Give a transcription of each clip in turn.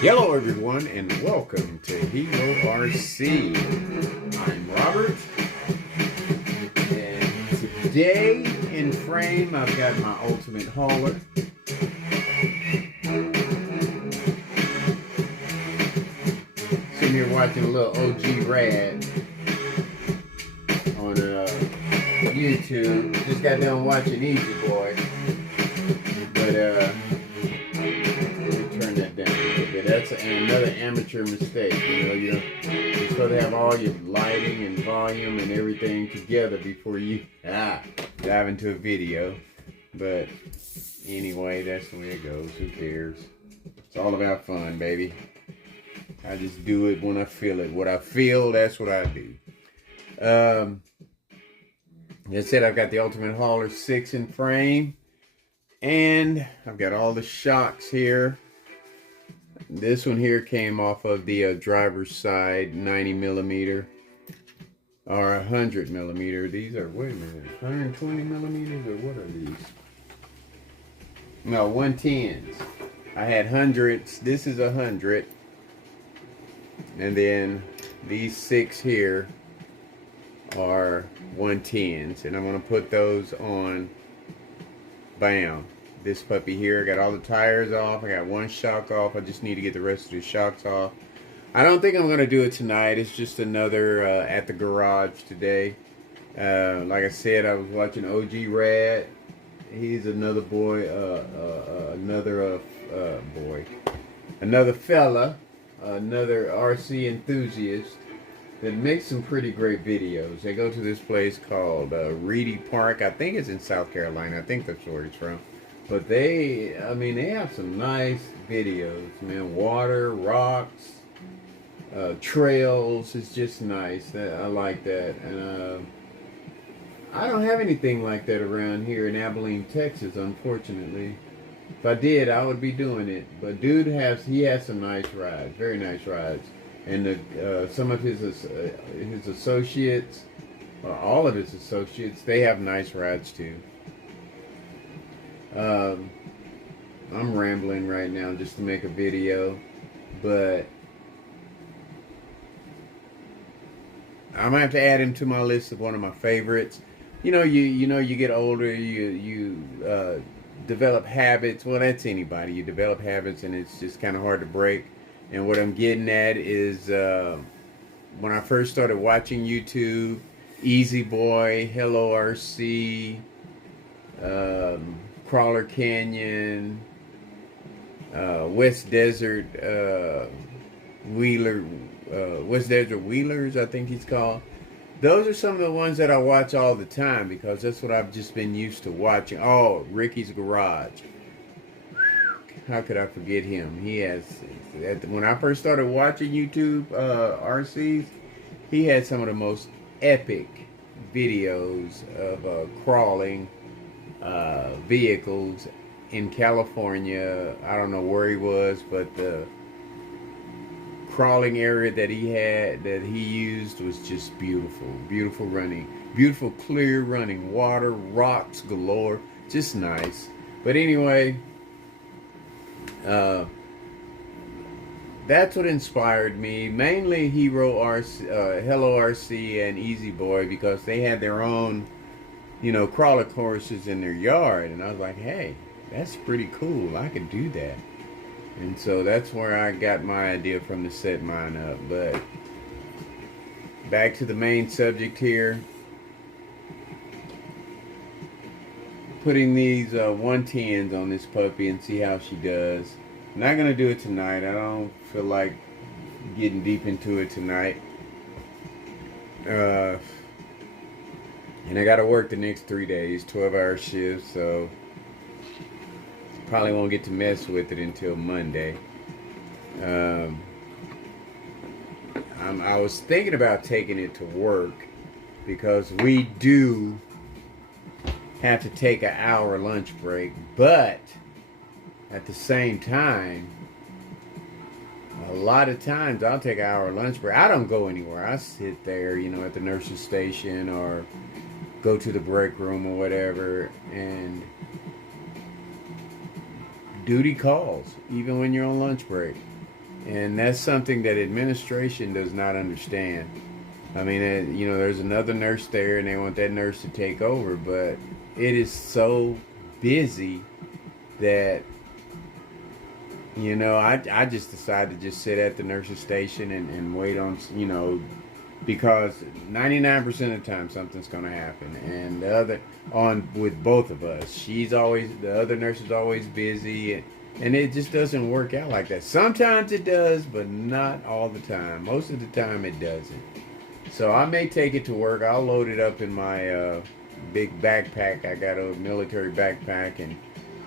Hello, everyone, and welcome to Hero RC. I'm Robert, and today in frame I've got my ultimate hauler. Sitting here watching a little OG Rad on YouTube. Just got done watching Easy Boy, but turn that down a little bit. That's another amateur mistake. You're supposed to have all your lighting and volume and everything together before you dive into a video. But anyway, that's the way it goes. Who cares? It's all about fun, baby. I just do it when I feel it. What I feel, that's what I do. As I said, I've got the Ultimate Hauler 6 in frame. And I've got all the shocks here. This one here came off of the driver's side 90 millimeter or 100 millimeter. These are, wait a minute, 120 millimeters or what are these? No, 110s. I had hundreds. This is 100. And then these 6 here are 110s. And I'm going to put those on. Bam. This puppy here, I got all the tires off. I got one shock off. I just need to get the rest of the shocks off. I don't think I'm going to do it tonight. It's just another at the garage today. Like I said, I was watching OG Rad. He's another boy, another fella, another RC enthusiast that makes some pretty great videos. They go to this place called Reedy Park. I think it's in South Carolina. I think that's where he's from. But they have some nice videos, man. Water, rocks, trails. It's just nice. I like that. And I don't have anything like that around here in Abilene, Texas, unfortunately. If I did, I would be doing it. But dude has some nice rides, very nice rides. And some of his associates, or all of his associates, they have nice rides too. I'm rambling right now just to make a video, but I'm gonna have to add him to my list of one of my favorites. You get older, you develop habits. Well, that's anybody. You develop habits, and it's just kind of hard to break. And what I'm getting at is when I first started watching YouTube, Easy Boy, Hello RC, Crawler Canyon, West Desert West Desert Wheelers, I think he's called. Those are some of the ones that I watch all the time because that's what I've just been used to watching. Oh, Ricky's Garage. How could I forget him? He has, when I first started watching YouTube RCs, he had some of the most epic videos of crawling vehicles in California. I don't know where he was, but the crawling area that he used was just beautiful. Beautiful running, beautiful clear running water, rocks galore, just nice. But anyway, that's what inspired me. Mainly Hero RC, Hello RC, and Easy Boy, because they had their own, crawler courses in their yard, and I was like, hey, that's pretty cool. I could do that. And so that's where I got my idea from to set mine up. But back to the main subject here. Putting these 110s on this puppy and see how she does. I'm not gonna do it tonight. I don't feel like getting deep into it tonight. And I gotta work the next 3 days, 12-hour shifts, so probably won't get to mess with it until Monday. I was thinking about taking it to work because we do have to take an hour lunch break, but at the same time, a lot of times I'll take an hour lunch break. I don't go anywhere. I sit there, at the nurse's station or go to the break room or whatever, and duty calls, even when you're on lunch break. And that's something that administration does not understand. I mean, there's another nurse there and they want that nurse to take over, but it is so busy that, I just decided to just sit at the nurse's station and wait on, because 99% of the time something's going to happen. And with both of us, the other nurse is always busy. And it just doesn't work out like that. Sometimes it does, but not all the time. Most of the time it doesn't. So I may take it to work. I'll load it up in my big backpack. I got a military backpack, and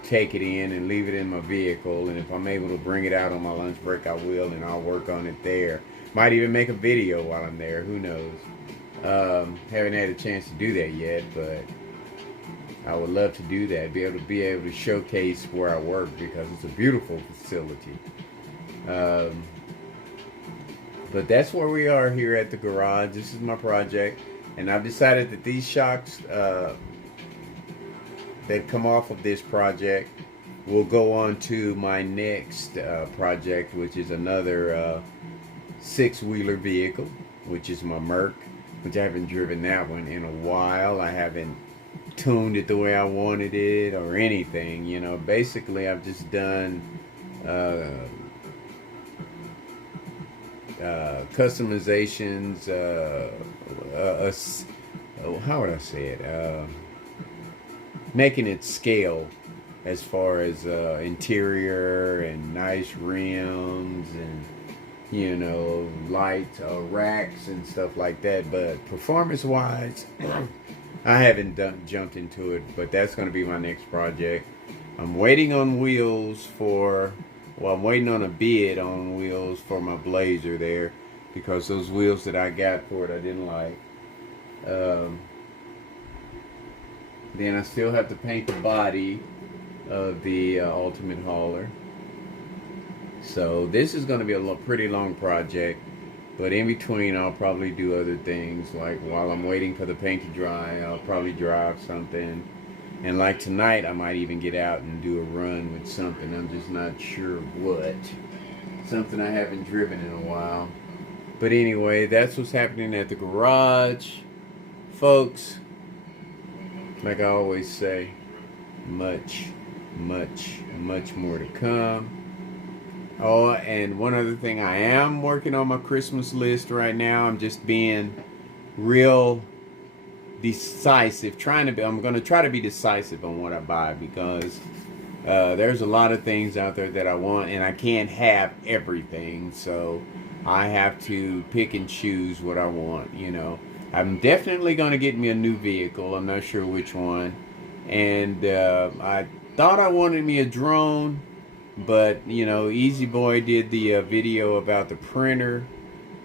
take it in and leave it in my vehicle. And if I'm able to bring it out on my lunch break, I will, and I'll work on it there. Might even make a video while I'm there. Who knows? Haven't had a chance to do that yet, but I would love to do that. Be able to showcase where I work, because it's a beautiful facility. But that's where we are here at the garage. This is my project, and I've decided that these shocks that come off of this project will go on to my next project, which is another 6-wheeler vehicle, which is my Merc, which I haven't driven that one in a while. I haven't tuned it the way I wanted it or anything. Basically I've just done customizations, how would I say it, making it scale as far as interior and nice rims and light racks and stuff like that. But performance wise, I haven't jumped into it, but that's going to be my next project. I'm waiting on wheels I'm waiting on a bid on wheels for my Blazer there, because those wheels that I got for it I didn't like. Then I still have to paint the body of the Ultimate Hauler. So this is going to be a pretty long project, but in between I'll probably do other things. Like while I'm waiting for the paint to dry, I'll probably drive something. And like tonight, I might even get out and do a run with something. I'm just not sure what. Something I haven't driven in a while. But anyway, that's what's happening at the garage. Folks, like I always say, much, much, much more to come. Oh, and one other thing, I am working on my Christmas list right now. I'm just being real decisive. I'm going to try to be decisive on what I buy, because there's a lot of things out there that I want, and I can't have everything. So I have to pick and choose what I want. I'm definitely going to get me a new vehicle. I'm not sure which one. And I thought I wanted me a drone. But, Easy Boy did the video about the printer,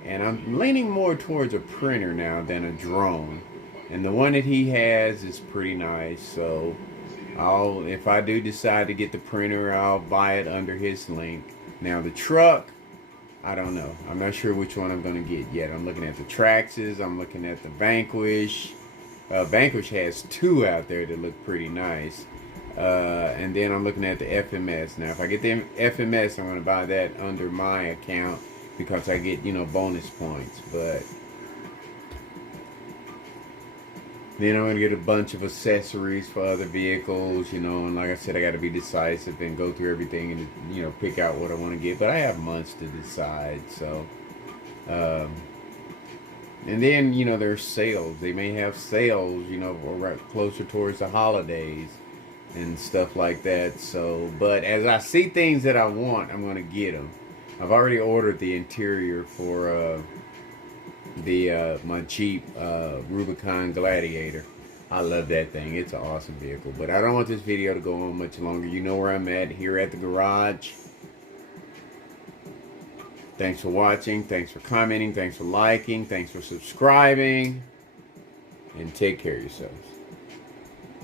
and I'm leaning more towards a printer now than a drone. And the one that he has is pretty nice, so if I do decide to get the printer, I'll buy it under his link. Now the truck, I don't know. I'm not sure which one I'm going to get yet. I'm looking at the Traxxas, I'm looking at the Vanquish. Vanquish has 2 out there that look pretty nice. And then I'm looking at the FMS. Now, if I get the FMS, I'm going to buy that under my account, because I get, bonus points. But then I'm going to get a bunch of accessories for other vehicles, and like I said, I got to be decisive and go through everything and, pick out what I want to get. But I have months to decide, so. And then, there's sales. They may have sales, right closer towards the holidays and stuff like that. So, but as I see things that I want, I'm going to get them. I've already ordered the interior for my Jeep Rubicon Gladiator. I love that thing. It's an awesome vehicle. But I don't want this video to go on much longer. You know where I'm at, here at the garage. Thanks for watching. Thanks for commenting. Thanks for liking. Thanks for subscribing. And take care of yourselves.